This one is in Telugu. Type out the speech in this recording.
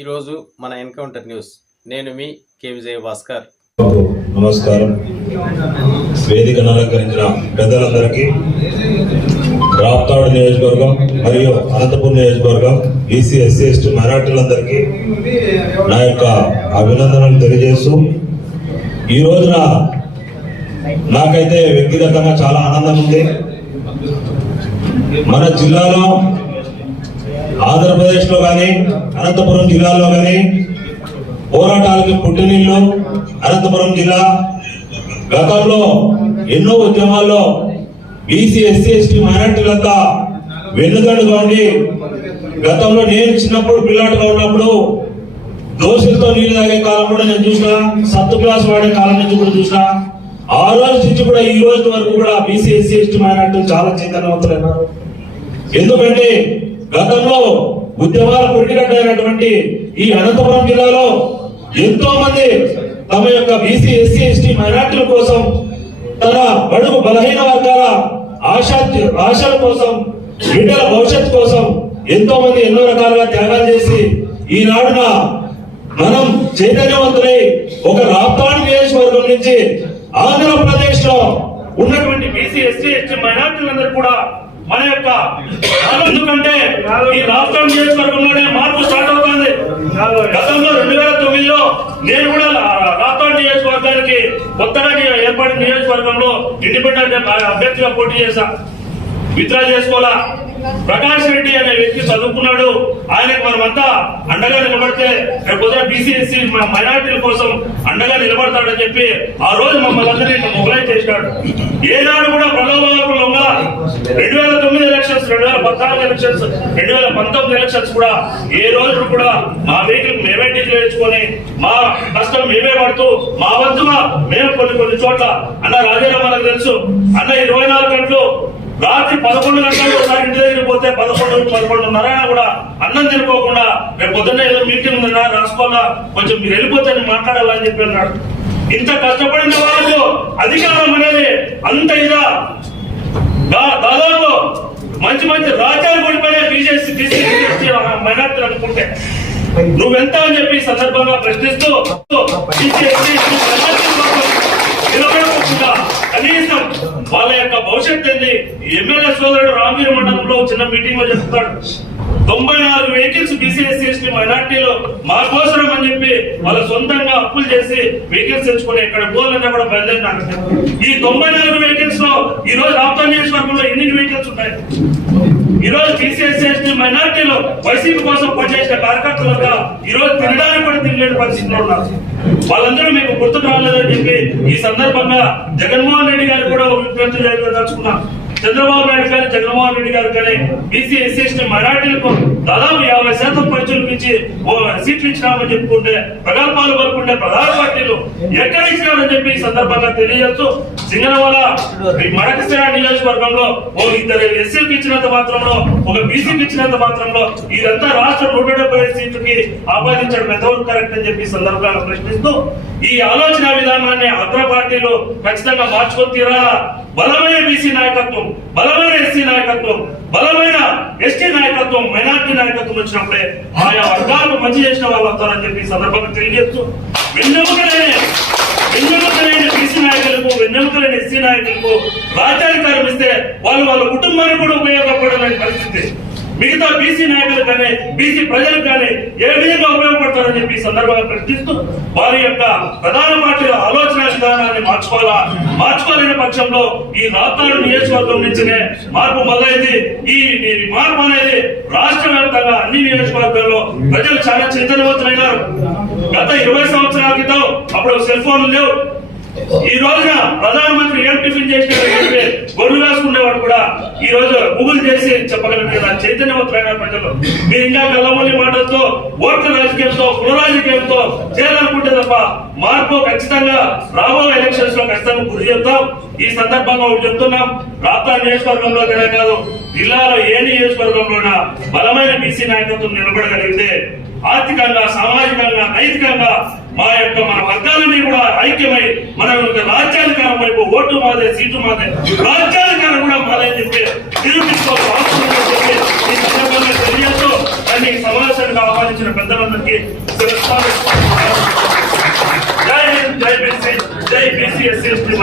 ఈరోజు మన ఎన్కౌంటర్ న్యూస్. నేను మీ కే విజయ భాస్కర్ నమస్కారం. వేదికను అలంకరించిన పెద్దలందరికీ రాప్తాడు నియోజకవర్గం మరియు అనంతపురం నియోజకవర్గం బీసీ ఎస్సీ ఎస్టీ మరాఠీలందరికీ నా యొక్క అభినందనలు తెలియజేస్తూ ఈ రోజున నాకైతే వ్యక్తిగతంగా చాలా ఆనందం ఉంది. మన జిల్లాలో ఆంధ్రప్రదేశ్లో కానీ అనంతపురం జిల్లాలో కానీ పోరాటాలకి పుట్టినిల్లు అనంతపురం జిల్లా గతంలో ఎన్నో ఉద్యమాల్లో బీసీ ఎస్సీ ఎస్టీ మైనార్టీలంతా వెన్నుదన్నుగా ఉండి గతంలో నేను చిన్నప్పుడు పిల్లాడుగా ఉన్నప్పుడు దోషులతో నీళ్ళు తాగే కాలం కూడా నేను చూసిన సత్తు గ్లాస్ వాడే కాలం నుంచి కూడా చూసిన ఆ రోజు నుంచి కూడా ఈ రోజు వరకు కూడా బీసీ ఎస్సీ ఎస్టీ మైనార్టీలు చాలా చైతన్యవంతులైనారు ఎందుకంటే గతంలో ఉద్యమాల పురిటిగడ్డైనటువంటి ఈ అనంతపురం జిల్లాలో ఎంతో మంది తమ యొక్క బీసీ ఎస్సీ ఎస్టీ మైనార్టీల కోసం తన బడుగు బలహీన వర్గాల ఆశా ఆశల కోసం బిడ్డల భవిష్యత్తు కోసం ఎంతో మంది ఎన్నో రకాలుగా త్యాగాలు చేసి ఈనాడున మనం చైతన్యవంతులై ఒక రాప్తాడు నియోజకవర్గం నుంచి ఆంధ్రప్రదేశ్లో ఉన్నటువంటి బీసీ ఎస్సీ ఎస్టీ మైనార్టీలందరూ కూడా మన యొక్క ఎందుకంటే ఈ రాష్ట్రం నియోజకవర్గంలోనే మార్పు స్టార్ట్ అవుతుంది. గతంలో రెండు వేల తొమ్మిదిలో నేను కూడా రాష్ట్రం నియోజకవర్గానికి కొత్తగా ఏర్పడిన నియోజకవర్గంలో ఇండిపెండెంట్ అభ్యర్థిగా పోటీ చేశా. విత్డ్రా చేసుకోవాలా? ప్రకాష్ రెడ్డి అనే వ్యక్తి చదువుకున్నాడు. ఆయనకు మనమంతా అండగా నిలబడితే రేపు బీసీఎస్సీ మైనార్టీల కోసం అండగా నిలబడతాడని చెప్పి ఆ రోజు మమ్మల్ని అందరినీ మొబైల్ చేసినాడు ఏనాడు కూడా ప్రలోభాలకు రెండు వేల తొమ్మిది ఎలక్షన్స్ రెండు వేల పద్నాలుగు ఎలక్షన్స్ రెండు వేల పంతొమ్మిది ఎలక్షన్స్ కూడా ఏ రోజు కూడా మా వెహికల్ మేమే డీజిల్ వేసుకొని మా కష్టం మేమే పడుతూ మా వంతుగా మేము కొన్ని కొన్ని చోట్ల అన్న రాజేరా మనకు తెలుసు అన్న ఇరవై నాలుగు గంటలు రాత్రి పదకొండు గంటలకు ఒకసారి ఇంటి దగ్గర పోతే పదకొండు పదకొండున్నర అయినా కూడా అన్నం తినుకోకుండా రేపు పొద్దున్న ఏదో మీటింగ్ ఉందన్నా రాసుకోవాలా కొంచెం మీరు వెళ్ళిపోతే మాట్లాడాలని చెప్పి అన్నాడు. ఇంత కష్టపడిన వాళ్ళకు అధికారం అనేది అంత ఇదా. దాదాపు మంచి మంచి రాజ్యాలు పడిపోయిన బీజేపీ బీసీ మైనార్టీలు అనుకుంటే. నువ్వెంత అని చెప్పి సందర్భంగా ప్రశ్నిస్తూ నిలబడకుండా కనీసం వాళ్ళ యొక్క భవిష్యత్ ఏంది ఎమ్మెల్యే సోదరుడు రామగిరి మండలంలో చిన్న మీటింగ్లో చెప్తాడు. తొంభై నాలుగు వెహికల్స్ బీసీఎస్సీ మైనార్టీలో మా కోసం వాళ్ళ సొంతంగా అప్పులు చేసి వెహికల్స్ తెచ్చుకొని ఎక్కడ పోవాలన్నా కూడా బయలుదేరినారు ఈ తొంభై నాలుగు వెహికల్స్లో ఈ రోజు రాప్తా నియోజకవర్గంలో ఎన్ని వెహికల్స్ ఉన్నాయి? ఈ రోజు బీసీఎస్సీ మైనార్టీలో వైసీపీ కోసం పనిచేసిన కార్యకర్తలుగా ఈ రోజు తినడానికి కూడా తినలేని పరిస్థితిలో ఉన్నారు. వాళ్ళందరూ మీకు గుర్తుకు రాలేదని చెప్పి ఈ సందర్భంగా జగన్మోహన్ రెడ్డి గారు కూడా విజ్ఞప్తి చేయదలుచుకున్నాం చంద్రబాబు నాయుడు గారు జగన్మోహన్ రెడ్డి గారు కానీ బీసీ ఎస్సీ ఎస్టీ మైనార్టీలకు దాదాపు యాభై శాతం ఇచ్చి ఓ సీట్లు ఇచ్చినామని చెప్పుకుంటే ప్రగల్భాలు పలుకుంటే ప్రధాన పార్టీలు ఎక్కడ ఇచ్చినామని చెప్పి ఈ సందర్భంగా తెలియజేస్తూ సింగనవల ఈ నియోజకవర్గంలో ఓ ఇద్దరు ఎస్సీకి ఇచ్చినంత మాత్రంలో ఒక బీసీకి ఇచ్చినంత మాత్రంలో ఇదంతా రాష్ట్ర నూట డెబ్బై సీట్లకి ఆపాదించడం ఎంతవరకు కరెక్ట్ అని చెప్పి సందర్భంగా ప్రశ్నిస్తూ ఈ ఆలోచన విధానాన్ని అగ్ర పార్టీలు ఖచ్చితంగా మార్చుకొని తీరాలా? బలమైన బీసీ నాయకత్వం బలమైన ఎస్సీ నాయకత్వం బలమైన ఎస్టీ నాయకత్వం మైనార్టీ నాయకత్వం వచ్చినప్పుడే ఆయా వర్గాలకు మంచి చేసిన వాళ్ళు వస్తారని చెప్పి సందర్భంగా తెలియజేస్తూ వెన్నెముకలైన వెన్నెముకలైన బీసీ నాయకులకు వెన్నెముకలైన ఎస్సీ నాయకులకు రాజ్యాధికారం ఇస్తే వాళ్ళు వాళ్ళ కుటుంబానికి కూడా ఉపయోగపడలేని పరిస్థితి. మిగతా బీసీ నాయకులు కానీ బీసీ ప్రజలకు కానీ ఏ విధంగా ఉపయోగపడతారని చెప్పి సందర్భంగా ప్రశ్నిస్తూ వారి యొక్క ప్రధాన పార్టీల ఆలోచన విధానాన్ని మార్చుకోవాలా? మార్చుకోలేని పక్షంలో ఈ రాప్తాడు నియోజకవర్గం నుంచినే మార్పు మొదలైంది. ఈ మార్పు అనేది రాష్ట్ర వ్యాప్తంగా అన్ని నియోజకవర్గాల్లో ప్రజలు చాలా చైతన్యవంతులైనారు. గత ఇరవై సంవత్సరాల క్రితం అప్పుడు సెల్ ఫోన్లు లేవు. ఈ రోజున ప్రధానమంత్రి ఏం టిఫిన్ చేసిన ఈ రోజు గూగుల్ చేసి చెప్పగలిగిన చైతన్యవంతులైన ప్రజలు. మీరు ఇంకా కళ్ళమూలి మాటలతో ఓట్ల రాజకీయంతో కుల రాజకీయంతో చేయాలనుకుంటే తప్ప మార్పు ఖచ్చితంగా రాబోయే ఎలక్షన్స్లో ఖచ్చితంగా గురి చెప్తాం ఈ సందర్భంగా ఒకటి చెప్తున్నాం. రాష్ట్ర నియోజకవర్గంలో కాదు జిల్లాలో ఏ నియోజకవర్గంలోనా బలమైన బీసీ నాయకత్వం నిలబడగలిగితే ఆర్థికంగా సామాజికంగా నైతికంగా మా యొక్క మన వర్గాలన్నీ కూడా ఐక్యమై మన యొక్క రాజ్యాధికారం వైపు ఓటు మాదే సీటు మాదే రాజ్యాధికారం కూడా మాదే చెప్పి. నిరూపించుకోవాల్సిన అవసరం చెప్పి. ఈ సందర్భంగా తెలియజేస్తూ సమావేశానికి ఆహ్వానించిన పెద్దలందరికీ జై బీసీ జై బీసీ ఎస్సీ ఎస్టీ